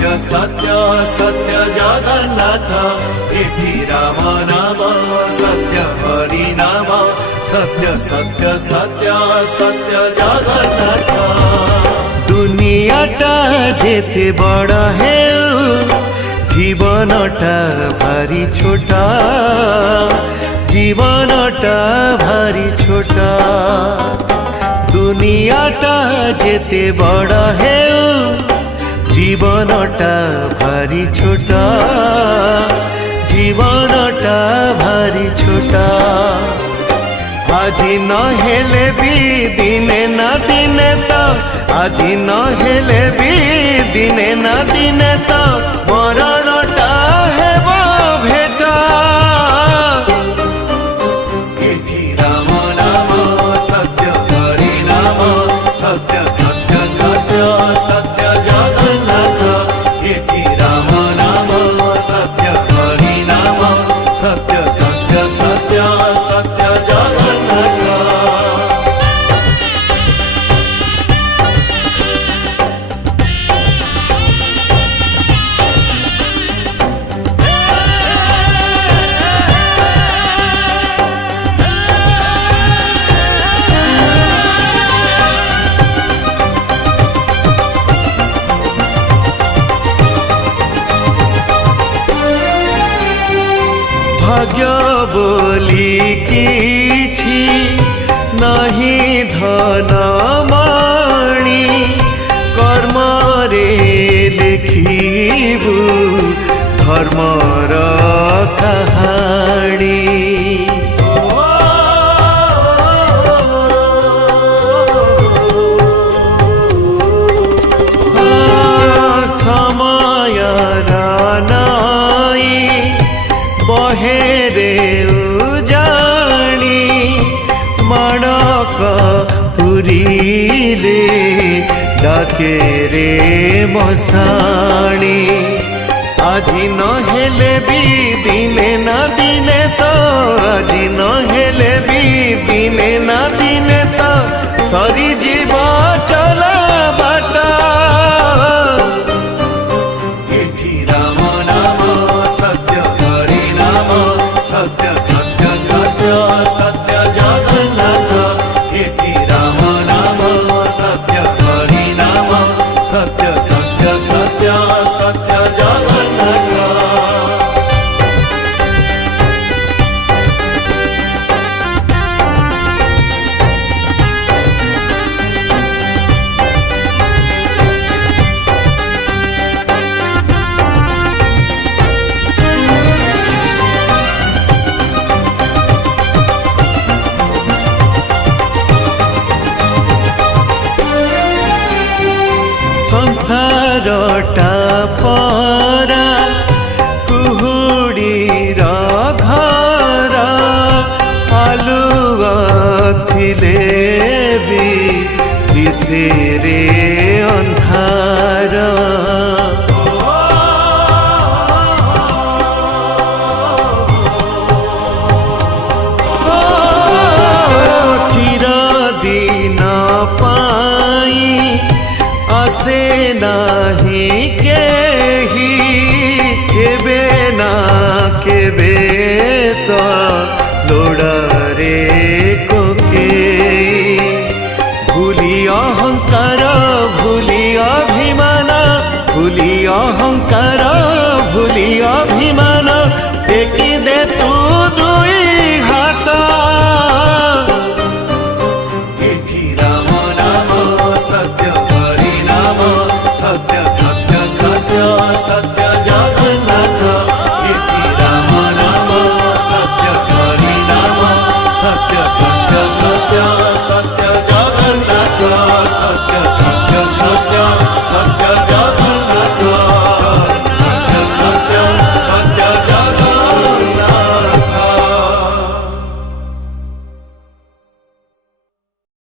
सत्य सत्य सत्य जगन्नाथ एठी राम नाम सत्य हरि नाम सत्य सत्य सत्य सत्य जगन्नाथ। दुनियाटा जेते बड़ है जीवनटा भारी छोटा जीवनटा भारी छोटा। दुनियाटा जेते बड़ है जीवनटा भारी छोटा जीवनटा भारी छोटा। আজি नहेले भी दिने ना दिने तो আজি नहेले भी दिने ना दिने तो मरणटा हेबो भेटा। एठी राम नाम सत्य हरि नाम सत्य सत्य सत्य सत्य जगन्नाथ एठी राम नाम सत्य हरि नाम सत्य सत्य सत्य सत्य जगन्नाथ। भाग्य बोली किछि नहीं धन मणि कर्म रे लिखिबु धर्मर कहानी। बहेरे उजाणी माणक पुरीले डाके रे मसाणी। আজি नहेले भी दिने ना दिने तो আজি नहेले भी दिने ना दिने तो सरी जीव चला बाटा। एठी राम नाम सत्य हरि नाम सत्य सत्य सत्य सत्य जगन्नाथ एठी राम नाम सत्य हरि नाम सत्य सत्य सत्य सत्य जगन्नाथ। संसारटा परा कुहुडीर घर आलुआ थिले भी दिसे रे अंधार। चिरदिन पाई आसे नाही केही केबे ना केबे तो लोड़ारे कोके। भूली अहंकार भूली अभिमान भूली अहंकार भूली